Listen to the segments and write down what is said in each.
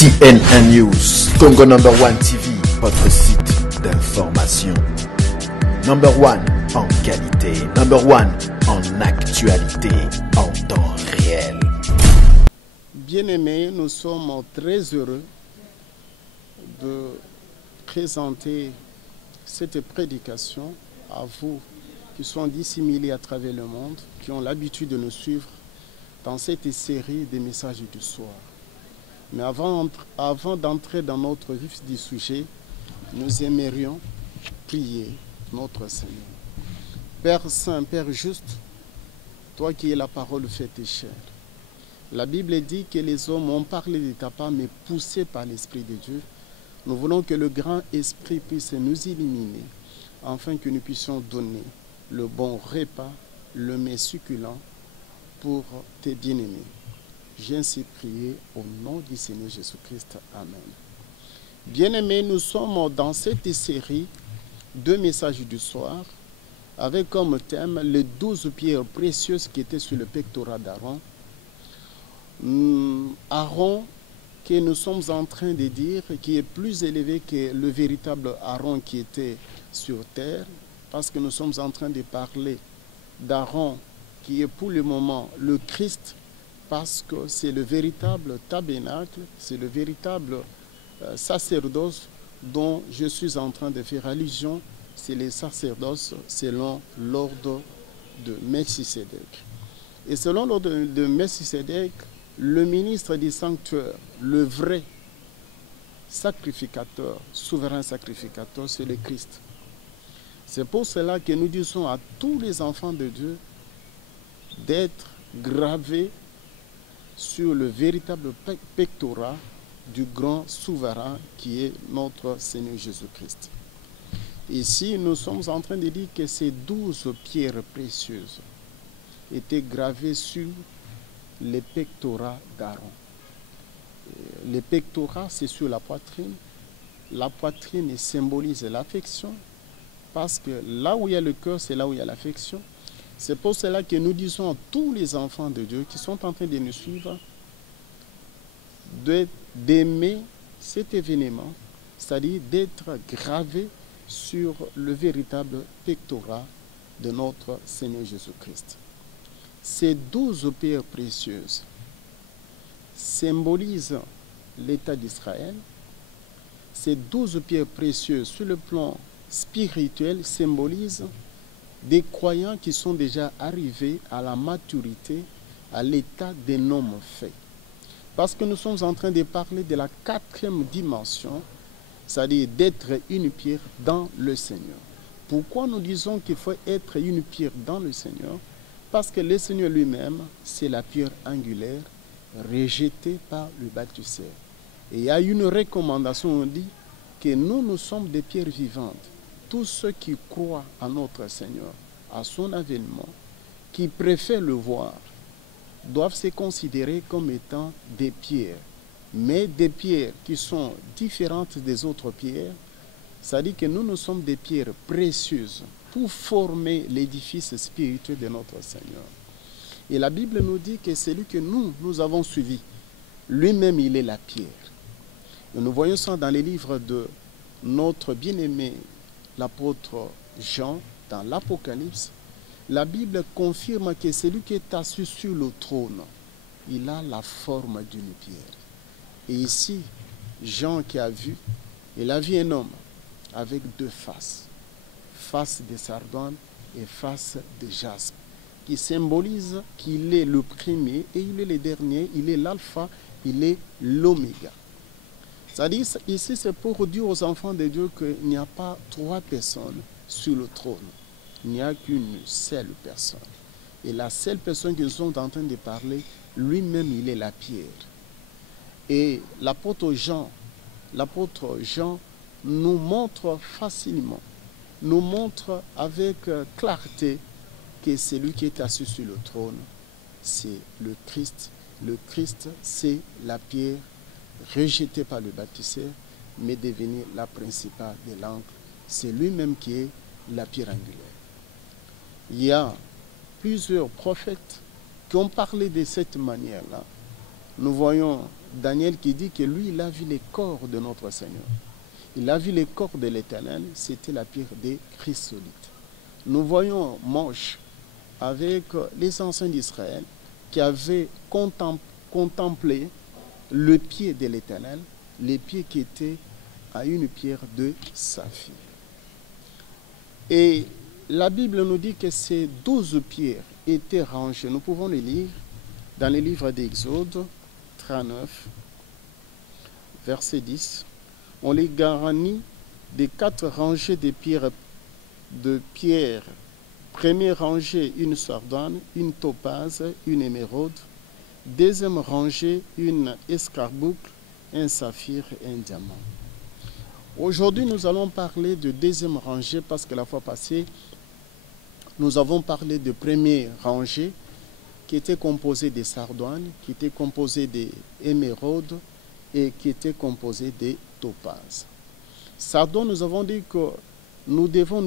CNN News, Congo number one TV, votre site d'information. Number one en qualité, number one en actualité, en temps réel. Bien-aimés, nous sommes très heureux de présenter cette prédication à vous qui sont disséminés à travers le monde, qui ont l'habitude de nous suivre dans cette série des messages du soir. Mais avant d'entrer dans notre vif du sujet, nous aimerions prier notre Seigneur. Père Saint, Père juste, toi qui es la parole faite chair. La Bible dit que les hommes ont parlé de ta part, mais poussés par l'Esprit de Dieu. Nous voulons que le grand Esprit puisse nous illuminer, afin que nous puissions donner le bon repas, le mets succulent pour tes bien-aimés. J'ai ainsi prié au nom du Seigneur Jésus-Christ. Amen. Bien-aimés, nous sommes dans cette série de messages du soir, avec comme thème les 12 pierres précieuses qui étaient sur le pectoral d'Aaron. Aaron, que nous sommes en train de dire, qui est plus élevé que le véritable Aaron qui était sur terre, parce que nous sommes en train de parler d'Aaron, qui est pour le moment le Christ, parce que c'est le véritable tabernacle, c'est le véritable sacerdoce dont je suis en train de faire allusion, c'est les sacerdoces selon l'ordre de Melchisédek. Et selon l'ordre de Melchisédek, le ministre du sanctuaire, le vrai sacrificateur, souverain sacrificateur, c'est le Christ. C'est pour cela que nous disons à tous les enfants de Dieu d'être gravés sur le véritable pectorat du grand souverain qui est notre Seigneur Jésus-Christ. Ici, nous sommes en train de dire que ces 12 pierres précieuses étaient gravées sur les pectorats d'Aaron. Les pectorats, c'est sur la poitrine. La poitrine symbolise l'affection, parce que là où il y a le cœur, c'est là où il y a l'affection. C'est pour cela que nous disons à tous les enfants de Dieu qui sont en train de nous suivre d'aimer cet événement, c'est-à-dire d'être gravés sur le véritable pectorat de notre Seigneur Jésus-Christ. Ces 12 pierres précieuses symbolisent l'État d'Israël. Ces 12 pierres précieuses, sur le plan spirituel, symbolisent des croyants qui sont déjà arrivés à la maturité, à l'état d'un homme fait. Parce que nous sommes en train de parler de la 4e dimension, c'est-à-dire d'être une pierre dans le Seigneur. Pourquoi nous disons qu'il faut être une pierre dans le Seigneur? Parce que le Seigneur lui-même, c'est la pierre angulaire rejetée par le bâtisseur. Et il y a une recommandation, on dit que nous sommes des pierres vivantes. Tous ceux qui croient à notre Seigneur, à son avènement, qui préfèrent le voir, doivent se considérer comme étant des pierres. Mais des pierres qui sont différentes des autres pierres, c'est-à-dire que nous sommes des pierres précieuses pour former l'édifice spirituel de notre Seigneur. Et la Bible nous dit que celui que nous avons suivi, lui-même il est la pierre. Et nous voyons ça dans les livres de notre bien-aimé l'apôtre Jean, dans l'Apocalypse. La Bible confirme que celui qui est assis sur le trône, il a la forme d'une pierre. Et ici, Jean qui a vu, il a vu un homme avec 2 faces, face de sardone et face de jaspe, qui symbolise qu'il est le premier et il est le dernier, il est l'alpha, il est l'oméga. C'est-à-dire, ici, c'est pour dire aux enfants de Dieu qu'il n'y a pas 3 personnes sur le trône. Il n'y a qu'une seule personne. Et la seule personne que nous sommes en train de parler, lui-même, il est la pierre. Et l'apôtre Jean nous montre facilement, nous montre avec clarté que celui qui est assis sur le trône, c'est le Christ. Le Christ, c'est la pierre rejetée par le bâtisseur, mais devenue la principale de l'angle. C'est lui-même qui est la pierre angulaire. Il y a plusieurs prophètes qui ont parlé de cette manière-là. Nous voyons Daniel qui dit que lui, il a vu les corps de notre Seigneur. Il a vu les corps de l'Éternel, c'était la pierre des chrysolites. Nous voyons Moïse avec les anciens d'Israël qui avaient contemplé le pied de l'Éternel, les pieds qui étaient à une pierre de saphir. Et la Bible nous dit que ces 12 pierres étaient rangées. Nous pouvons les lire dans les livres d'Exode 39, verset 10. On les garnit des 4 rangées de pierres. Première rangée, une sardane, une topaze, une émeraude. Deuxième rangée, une escarboucle, un saphir et un diamant. Aujourd'hui, nous allons parler de deuxième rangée parce que la fois passée, nous avons parlé de première rangée qui était composée des sardanes, qui était composée des émeraudes et qui était composée des topazes. Sardane, nous avons dit que nous devons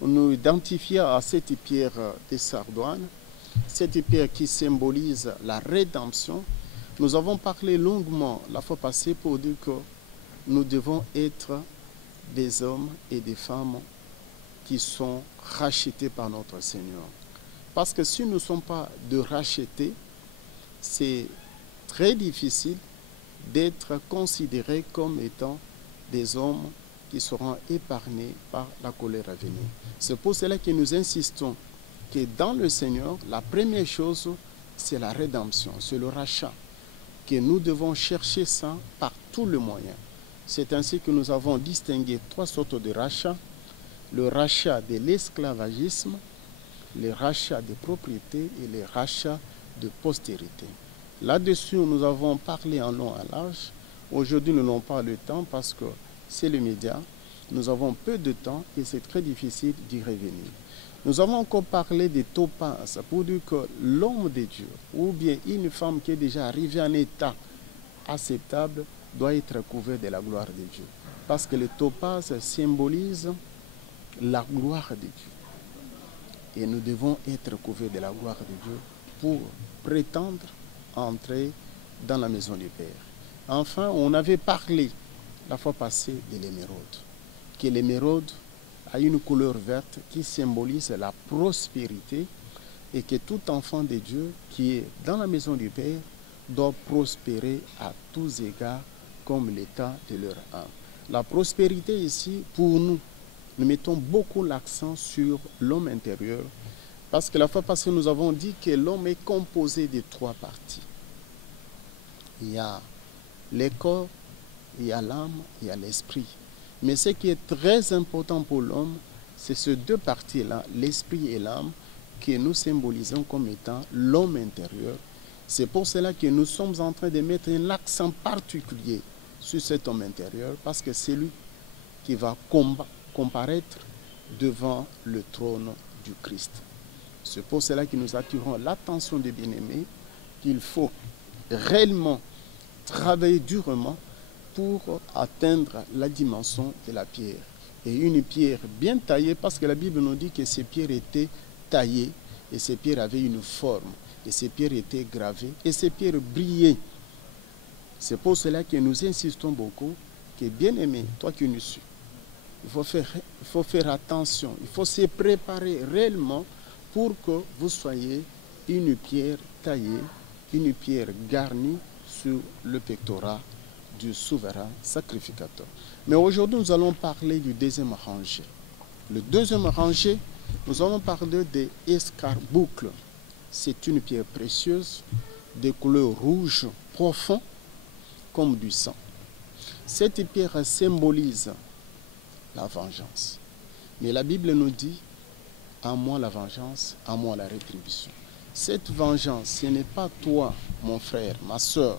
nous identifier à cette pierre de sardoine, cette pierre qui symbolise la rédemption. Nous avons parlé longuement la fois passée pour dire que nous devons être des hommes et des femmes qui sont rachetés par notre Seigneur. Parce que si nous ne sommes pas de rachetés, c'est très difficile d'être considérés comme étant des hommes qui seront épargnés par la colère à venir. C'est pour cela que nous insistons que dans le Seigneur, la première chose, c'est la rédemption, c'est le rachat, que nous devons chercher ça par tous les moyens. C'est ainsi que nous avons distingué 3 sortes de rachats: le rachat de l'esclavagisme, le rachat de propriété et le rachat de postérité. Là-dessus, nous avons parlé en long et en large. Aujourd'hui, nous n'avons pas le temps parce que c'est les médias. Nous avons peu de temps et c'est très difficile d'y revenir. Nous avons encore parlé des topazes pour dire que l'homme de Dieu ou bien une femme qui est déjà arrivée à un état acceptable doit être couvert de la gloire de Dieu. Parce que le topaz symbolise la gloire de Dieu. Et nous devons être couverts de la gloire de Dieu pour prétendre entrer dans la maison du Père. Enfin, on avait parlé la fois passée de l'émeraude. Que l'émeraude a une couleur verte qui symbolise la prospérité et que tout enfant de Dieu qui est dans la maison du Père doit prospérer à tous égards comme l'état de leur âme. La prospérité ici, pour nous mettons beaucoup l'accent sur l'homme intérieur parce que la fois passée, nous avons dit que l'homme est composé de 3 parties. Il y a le corps, il y a l'âme, il y a l'esprit. Mais ce qui est très important pour l'homme, c'est ces 2 parties-là, l'esprit et l'âme, que nous symbolisons comme étant l'homme intérieur. C'est pour cela que nous sommes en train de mettre un accent particulier sur cet homme intérieur, parce que c'est lui qui va comparaître devant le trône du Christ. C'est pour cela que nous attirons l'attention des bien-aimés qu'il faut réellement travailler durement pour atteindre la dimension de la pierre. Et une pierre bien taillée, parce que la Bible nous dit que ces pierres étaient taillées et ces pierres avaient une forme et ces pierres étaient gravées et ces pierres brillaient. C'est pour cela que nous insistons beaucoup que, bien aimé, toi qui nous suis, il faut faire attention, il faut se préparer réellement pour que vous soyez une pierre taillée, une pierre garnie sur le pectorat du souverain sacrificateur. Mais aujourd'hui, nous allons parler du deuxième rangée. Le deuxième rangée, nous allons parler des escarboucles. C'est une pierre précieuse, de couleur rouge profond, comme du sang. Cette pierre symbolise la vengeance. Mais la Bible nous dit, à moi la vengeance, à moi la rétribution. Cette vengeance, ce n'est pas toi, mon frère, ma soeur,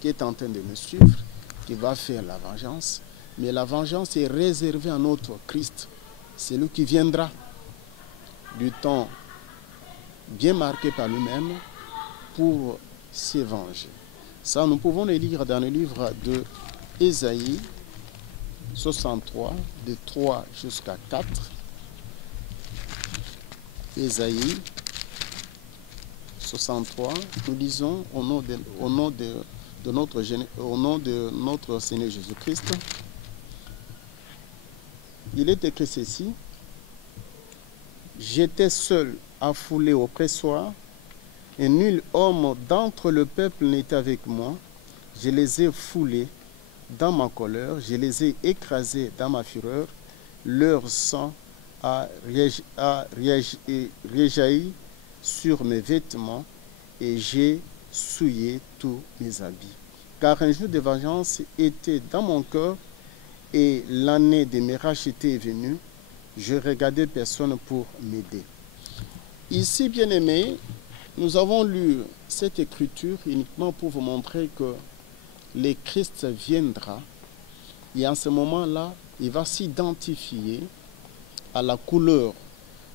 qui est en train de me suivre, qui va faire la vengeance, mais la vengeance est réservée à notre Christ. C'est lui qui viendra du temps bien marqué par lui-même pour se venger. Ça, nous pouvons le lire dans le livre de Ésaïe 63, de 3 jusqu'à 4. Ésaïe 63, nous lisons au nom de notre Seigneur Jésus-Christ. Il est écrit ceci: j'étais seul, affolé au pressoir, et nul homme d'entre le peuple n'était avec moi. Je les ai foulés dans ma colère, je les ai écrasés dans ma fureur. Leur sang a réjailli sur mes vêtements et j'ai souillé tous mes habits. Car un jour de vengeance était dans mon cœur et l'année de me racheter est venue. Je regardais personne pour m'aider. Ici, bien-aimés, nous avons lu cette écriture uniquement pour vous montrer que le Christ viendra et en ce moment-là, il va s'identifier à la couleur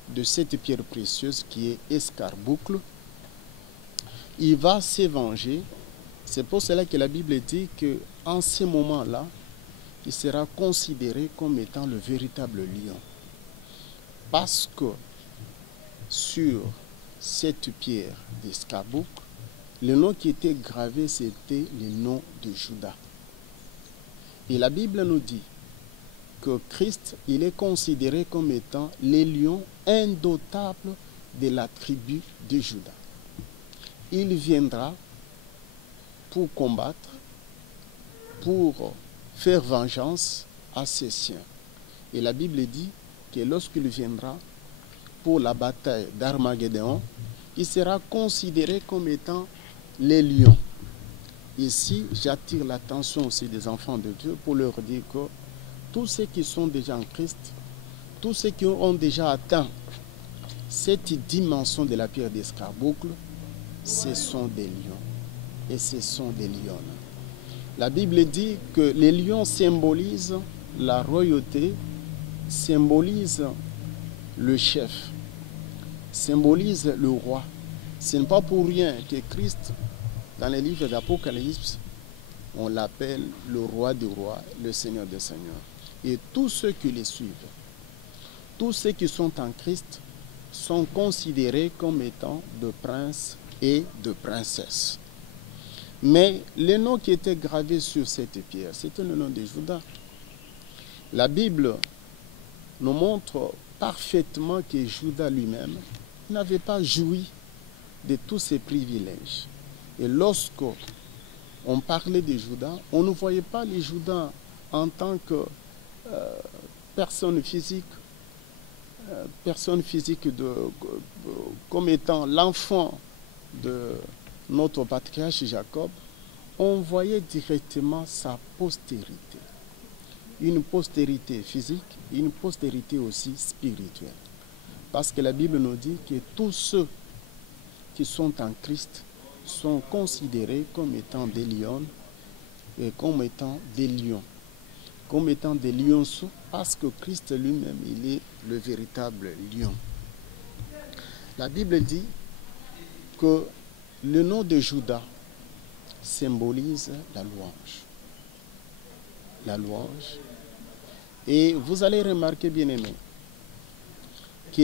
de cette pierre précieuse qui est escarboucle. Il va se venger. C'est pour cela que la Bible dit qu'en ce moment-là, il sera considéré comme étant le véritable lion. Parce que sur cette pierre d'escarboucle, le nom qui était gravé, c'était le nom de Judas. Et la Bible nous dit que Christ, il est considéré comme étant le lion indomptable de la tribu de Judas. Il viendra pour combattre, pour faire vengeance à ses siens. Et la Bible dit que lorsqu'il viendra pour la bataille d'Armageddon, il sera considéré comme étant les lions. Ici, j'attire l'attention aussi des enfants de Dieu pour leur dire que tous ceux qui sont déjà en Christ, tous ceux qui ont déjà atteint cette dimension de la pierre d'escarboucle, ce sont des lions et ce sont des lionnes. La Bible dit que les lions symbolisent la royauté, symbolisent le chef, symbolisent le roi. Ce n'est pas pour rien que Christ, dans les livres d'Apocalypse, on l'appelle le roi des rois, le Seigneur des seigneurs. Et tous ceux qui les suivent, tous ceux qui sont en Christ, sont considérés comme étant de princes et de princesses. Mais le nom qui était gravé sur cette pierre, c'était le nom de Judas. La Bible nous montre parfaitement que Judas lui-même n'avait pas joui de tous ses privilèges. Et lorsqu'on parlait de Judas, on ne voyait pas les Judas en tant que personne physique comme étant l'enfant de notre patriarche Jacob. On voyait directement sa postérité. Une postérité physique, une postérité aussi spirituelle. Parce que la Bible nous dit que tous ceux qui sont en Christ sont considérés comme étant des lions et comme étant des lions. Comme étant des lionceaux, parce que Christ lui-même, il est le véritable lion. La Bible dit que le nom de Judas symbolise la louange. La louange. Et vous allez remarquer, bien aimé, que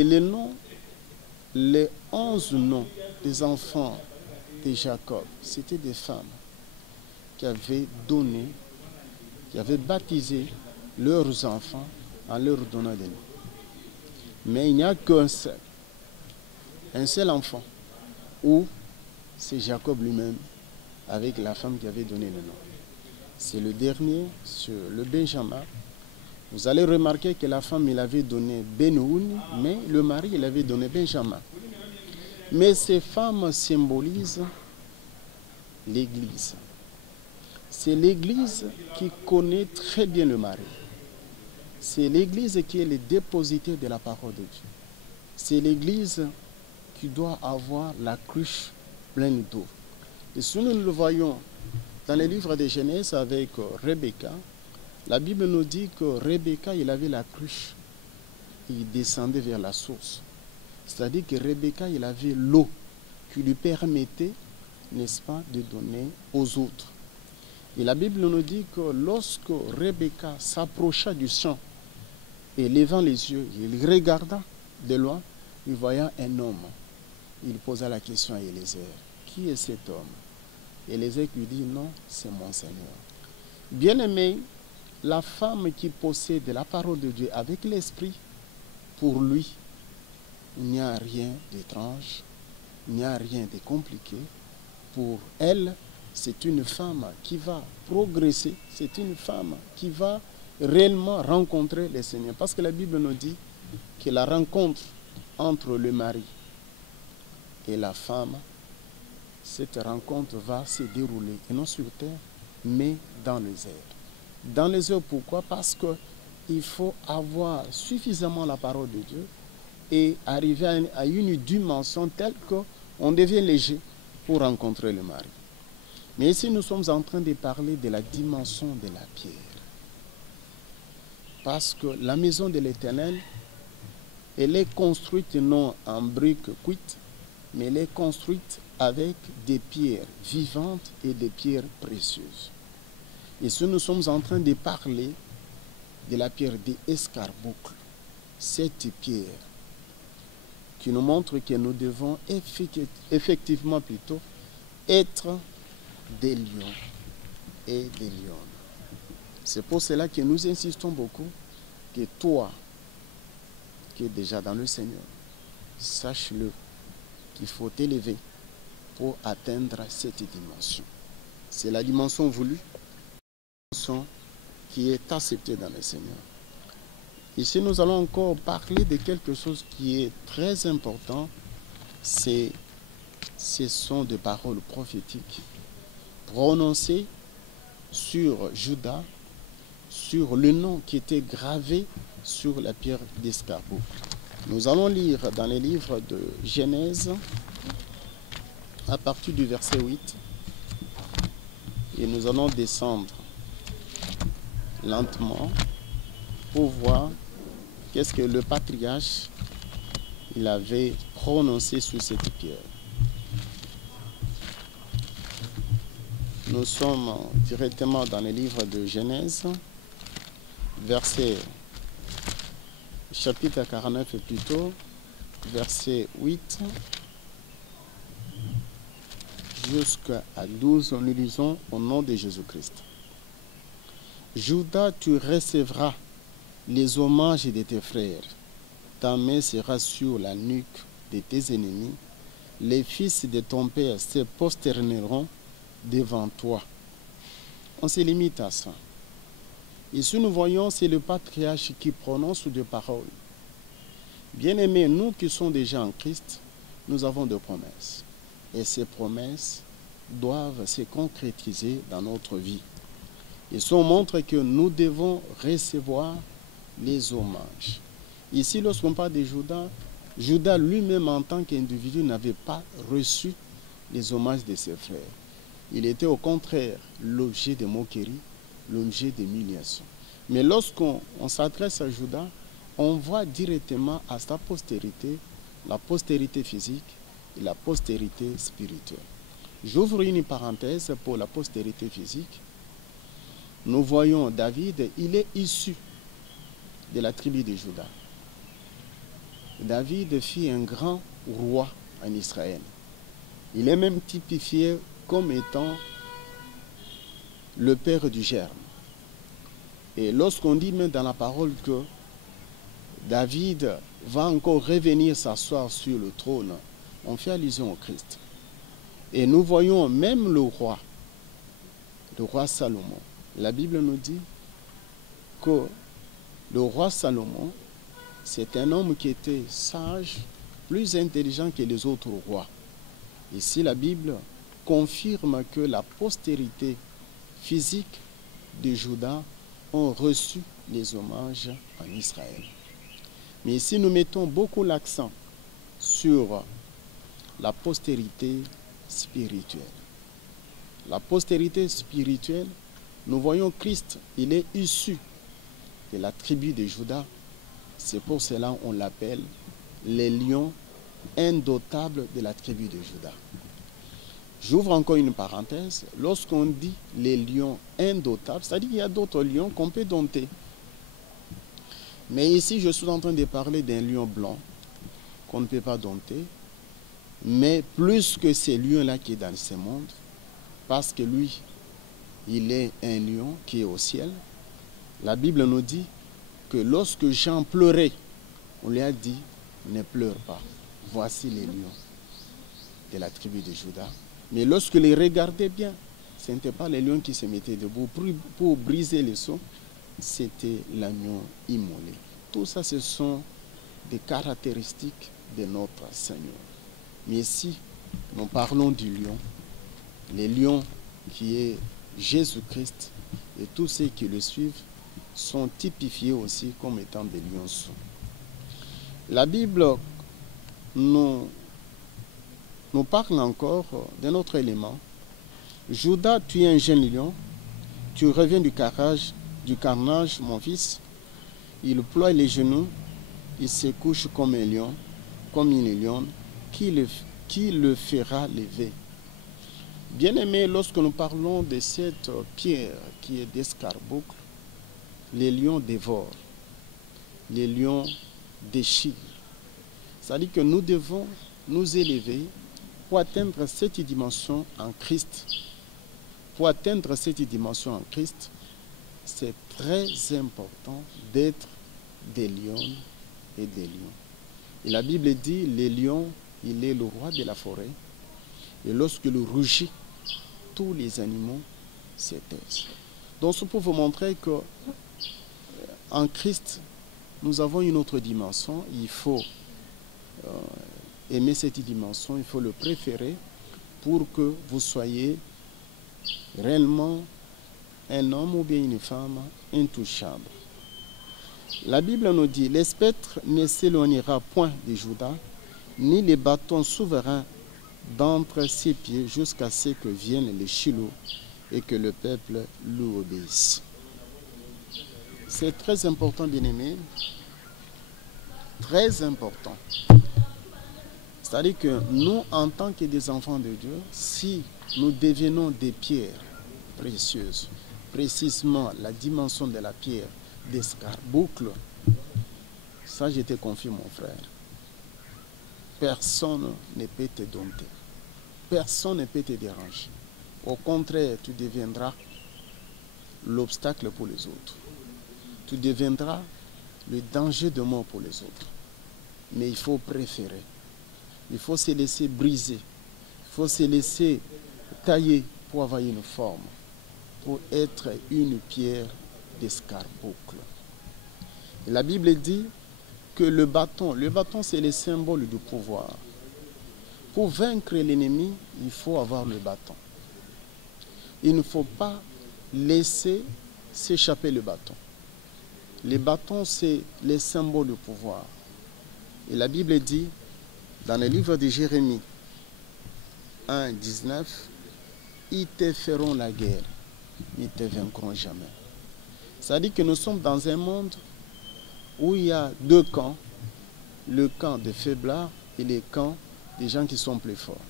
les 11 noms des enfants de Jacob, c'était des femmes qui avaient donné, qui avaient baptisé leurs enfants en leur donnant des noms. Mais il n'y a qu'un seul, un seul enfant, où c'est Jacob lui-même avec la femme qui avait donné le nom. C'est le dernier, sur le Benjamin. Vous allez remarquer que la femme, il avait donné Benoun, mais le mari, il avait donné Benjamin. Mais ces femmes symbolisent l'Église. C'est l'Église qui connaît très bien le mari. C'est l'Église qui est le dépositaire de la parole de Dieu. C'est l'Église qui doit avoir la cruche pleine d'eau. Et si nous le voyons dans les livres de Genèse avec Rebecca, la Bible nous dit que Rebecca, il avait la cruche et il descendait vers la source. C'est-à-dire que Rebecca, il avait l'eau qui lui permettait, n'est-ce pas, de donner aux autres. Et la Bible nous dit que lorsque Rebecca s'approcha du champ et levant les yeux, il regarda de loin, il voyait un homme. il posa la question à Élisée, qui est cet homme? Élisée lui dit, non, c'est mon Seigneur. Bien-aimé, la femme qui possède la parole de Dieu avec l'esprit, pour lui, il n'y a rien d'étrange, il n'y a rien de compliqué. Pour elle, c'est une femme qui va progresser, c'est une femme qui va réellement rencontrer le Seigneur. Parce que la Bible nous dit que la rencontre entre le mari et la femme, cette rencontre va se dérouler, et non sur terre, mais dans les airs. Dans les airs, pourquoi? Parce qu'il faut avoir suffisamment la parole de Dieu et arriver à une dimension telle qu'on devient léger pour rencontrer le mari. Mais ici, nous sommes en train de parler de la dimension de la pierre. Parce que la maison de l'Éternel, elle est construite non en briques cuites, mais elle est construite avec des pierres vivantes et des pierres précieuses. Et si nous sommes en train de parler de la pierre d'escarboucle, cette pierre qui nous montre que nous devons effectivement plutôt être des lions et des lionnes. C'est pour cela que nous insistons beaucoup que toi, qui es déjà dans le Seigneur, sache-le qu'il faut t'élever pour atteindre cette dimension. C'est la dimension voulue, la dimension qui est acceptée dans le Seigneur. Ici, nous allons encore parler de quelque chose qui est très important. Ce sont des paroles prophétiques prononcées sur Judas, sur le nom qui était gravé sur la pierre d'escarboucle. Nous allons lire dans les livres de Genèse, à partir du verset 8, et nous allons descendre lentement pour voir qu'est-ce que le patriarche il avait prononcé sur cette pierre. Nous sommes directement dans les livres de Genèse, chapitre 49 plutôt, verset 8 jusqu'à 12, nous lisons au nom de Jésus-Christ. Judas, tu recevras les hommages de tes frères. Ta main sera sur la nuque de tes ennemis. Les fils de ton père se prosterneront devant toi. On se limite à ça. Ici, nous voyons, c'est le patriarche qui prononce des paroles. Bien-aimés, nous qui sommes déjà en Christ, nous avons des promesses. Et ces promesses doivent se concrétiser dans notre vie. Et ça montre que nous devons recevoir les hommages. Ici, lorsqu'on parle de Judas, Judas lui-même en tant qu'individu n'avait pas reçu les hommages de ses frères. Il était au contraire l'objet de moquerie, l'objet d'humiliation. Mais lorsqu'on s'adresse à Judas, on voit directement à sa postérité, la postérité physique et la postérité spirituelle. J'ouvre une parenthèse pour la postérité physique. Nous voyons David, il est issu de la tribu de Juda. David fut un grand roi en Israël. Il est même typifié comme étant le père du germe. Et lorsqu'on dit même dans la parole que David va encore revenir s'asseoir sur le trône, on fait allusion au Christ. Et nous voyons même le roi Salomon. La Bible nous dit que le roi Salomon, c'est un homme qui était sage, plus intelligent que les autres rois. Ici, la Bible confirme que la postérité physique de Juda ont reçu les hommages en Israël. Mais ici, nous mettons beaucoup l'accent sur la postérité spirituelle. La postérité spirituelle, nous voyons Christ, il est issu de la tribu de Juda. C'est pour cela qu'on l'appelle les lions indotables de la tribu de Juda. J'ouvre encore une parenthèse. Lorsqu'on dit les lions indotables, c'est-à-dire qu'il y a d'autres lions qu'on peut dompter. Mais ici, je suis en train de parler d'un lion blanc qu'on ne peut pas dompter. Mais plus que ces lions-là qui est dans ce monde, parce que lui, il est un lion qui est au ciel, la Bible nous dit que lorsque Jean pleurait, on lui a dit, ne pleure pas, voici les lions de la tribu de Juda. Mais lorsque les regardait bien, ce n'était pas les lions qui se mettaient debout pour briser les seaux, c'était l'agneau immolé. Tout ça, ce sont des caractéristiques de notre Seigneur. Mais ici, nous parlons du lion, le lion qui est Jésus-Christ, et tous ceux qui le suivent sont typifiés aussi comme étant des lionceaux. La Bible nous parle encore d'un autre élément. Judas, tu es un jeune lion, tu reviens du carnage, mon fils. Il ploie les genoux, il se couche comme un lion, comme une lionne, qui le fera lever. Bien-aimé, lorsque nous parlons de cette pierre qui est d'escarboucle, les lions dévorent, les lions déchirent. C'est-à-dire que nous devons nous élever pour atteindre cette dimension en Christ. Pour atteindre cette dimension en Christ, c'est très important d'être des lions et des lions. Et la Bible dit, les lions, il est le roi de la forêt. Et lorsque le rugit, tous les animaux se taisent. Donc, c'est pour vous montrer que en Christ, nous avons une autre dimension. Il faut aimer cette dimension, il faut le préférer pour que vous soyez réellement un homme ou bien une femme intouchable. La Bible nous dit, les spectres ne s'éloignera point de Judas, ni les bâtons souverains d'entre ses pieds jusqu'à ce que vienne le Shiloh et que le peuple lui obéisse. C'est très important, bien-aimé, très important. C'est-à-dire que nous, en tant que des enfants de Dieu, si nous devenons des pierres précieuses, précisément la dimension de la pierre d'escarboucle, ça je te confie, mon frère, personne ne peut te dompter, personne ne peut te déranger. Au contraire, tu deviendras l'obstacle pour les autres. Tu deviendras le danger de mort pour les autres. Mais il faut préférer. Il faut se laisser briser. Il faut se laisser tailler pour avoir une forme, pour être une pierre d'escarboucle. La Bible dit que le bâton c'est le symbole du pouvoir. Pour vaincre l'ennemi, il faut avoir le bâton. Il ne faut pas laisser s'échapper le bâton. Le bâton, c'est le symbole du pouvoir. Et la Bible dit, dans le livre de Jérémie 1, 19, ils te feront la guerre, ils ne te vaincront jamais. Ça dit que nous sommes dans un monde où il y a deux camps, le camp des faiblards et le camp des gens qui sont plus forts.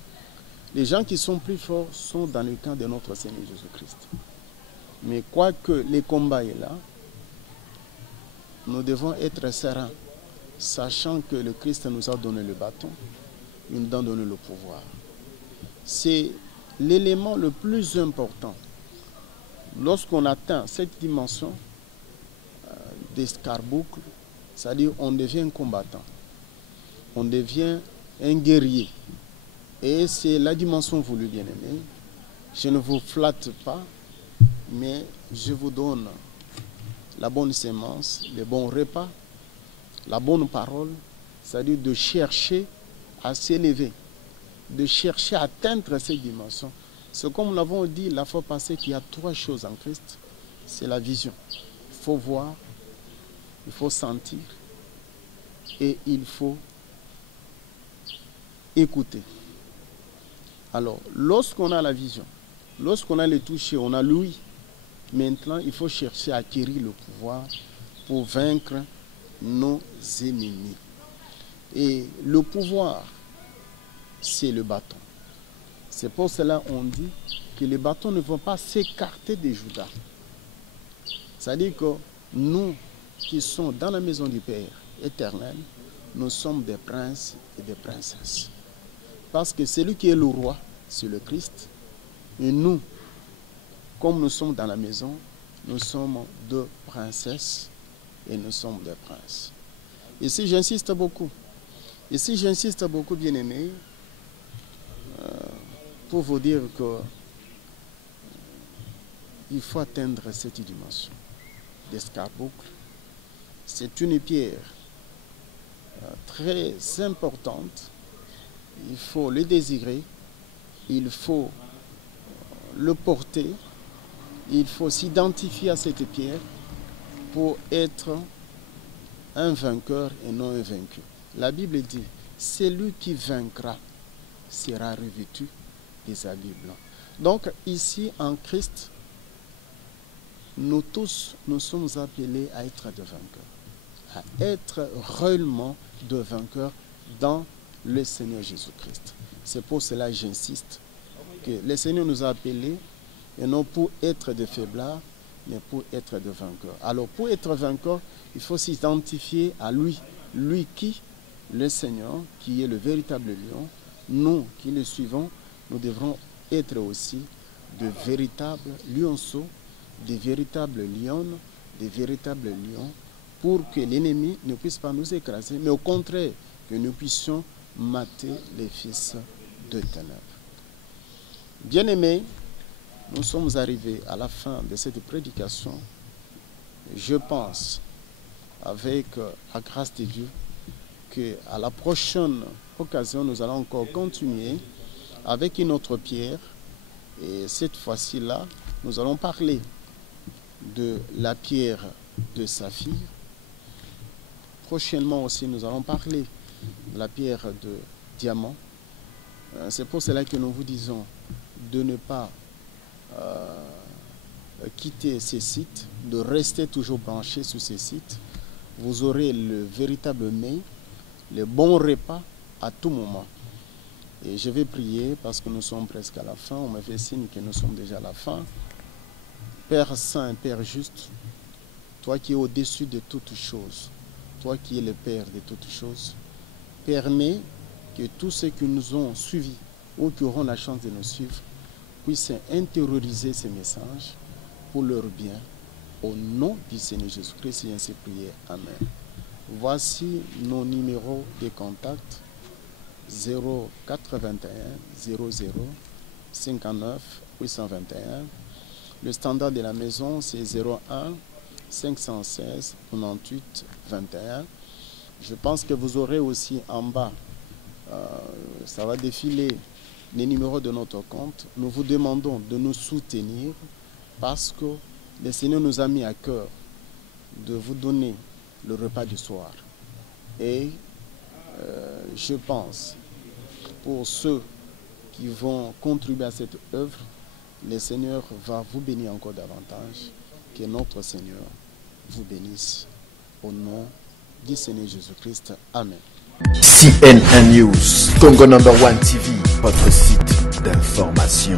Les gens qui sont plus forts sont dans le camp de notre Seigneur Jésus-Christ. Mais quoique le combat est là, nous devons être sereins, sachant que le Christ nous a donné le bâton, il nous a donné le pouvoir. C'est l'élément le plus important. Lorsqu'on atteint cette dimension d'escarboucle, c'est-à-dire on devient un combattant, on devient un guerrier. Et c'est la dimension voulue, bien-aimé. Je ne vous flatte pas, mais je vous donne la bonne sémence, le bon repas, la bonne parole, c'est-à-dire de chercher à s'élever, de chercher à atteindre cette dimension. C'est comme nous l'avons dit la fois passée qu'il y a trois choses en Christ. C'est la vision. Il faut voir, il faut sentir et il faut écouter. Alors, lorsqu'on a la vision, lorsqu'on a le toucher, on a l'ouïe, maintenant il faut chercher à acquérir le pouvoir pour vaincre nos ennemis. Et le pouvoir, c'est le bâton. C'est pour cela qu'on dit que les bâtons ne vont pas s'écarter de Judas. C'est-à-dire que nous qui sommes dans la maison du Père éternel, nous sommes des princes et des princesses. Parce que celui qui est le roi, c'est le Christ. Et nous, comme nous sommes dans la maison, nous sommes deux princesses et nous sommes des princes. Ici, j'insiste beaucoup. Ici, j'insiste beaucoup, bien-aimés, pour vous dire que il faut atteindre cette dimension d'escarboucle. C'est une pierre très importante. Il faut le désirer, il faut le porter, il faut s'identifier à cette pierre pour être un vainqueur et non un vaincu. La Bible dit, celui qui vaincra sera revêtu des habits blancs. Donc ici en Christ, nous tous, nous sommes appelés à être des vainqueurs, à être réellement des vainqueurs dans le Seigneur Jésus-Christ. C'est pour cela que j'insiste que le Seigneur nous a appelés, et non pour être des faiblards, mais pour être des vainqueurs. Alors pour être vainqueur, il faut s'identifier à lui, lui qui, le Seigneur, qui est le véritable lion. Nous qui le suivons, nous devrons être aussi de véritables lionceaux, des véritables lionnes, des véritables lions, pour que l'ennemi ne puisse pas nous écraser, mais au contraire, que nous puissions mater les fils de ténèbres. Bien-aimés, nous sommes arrivés à la fin de cette prédication. Je pense, avec la grâce de Dieu, qu'à la prochaine occasion, nous allons encore continuer avec une autre pierre. Et cette fois-ci-là, nous allons parler de la pierre de saphir. Prochainement aussi, nous allons parler de la pierre de diamant. C'est pour cela que nous vous disons de ne pas quitter ces sites, de rester toujours branchés sur ces sites. Vous aurez le véritable mets, le bon repas à tout moment. Et je vais prier parce que nous sommes presque à la fin. On me fait signe que nous sommes déjà à la fin. Père saint, Père juste, toi qui es au-dessus de toutes choses, toi qui es le Père de toutes choses, permets que tous ceux qui nous ont suivis ou qui auront la chance de nous suivre puissent intérioriser ces messages pour leur bien. Au nom du Seigneur Jésus-Christ, j'ai ainsi prié. Amen. Voici nos numéros de contact: 081 00 59 821. Le standard de la maison, c'est 01 516 98 21. Je pense que vous aurez aussi en bas, ça va défiler les numéros de notre compte. Nous vous demandons de nous soutenir parce que le Seigneur nous a mis à cœur de vous donner le repas du soir. Et je pense, pour ceux qui vont contribuer à cette œuvre, le Seigneur va vous bénir encore davantage. Que notre Seigneur vous bénisse. Au nom du Seigneur Jésus-Christ. Amen. CNN News, Congo #1 TV, votre site d'information.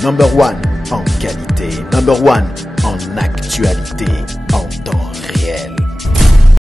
#1 en qualité, #1 en actualité, en temps.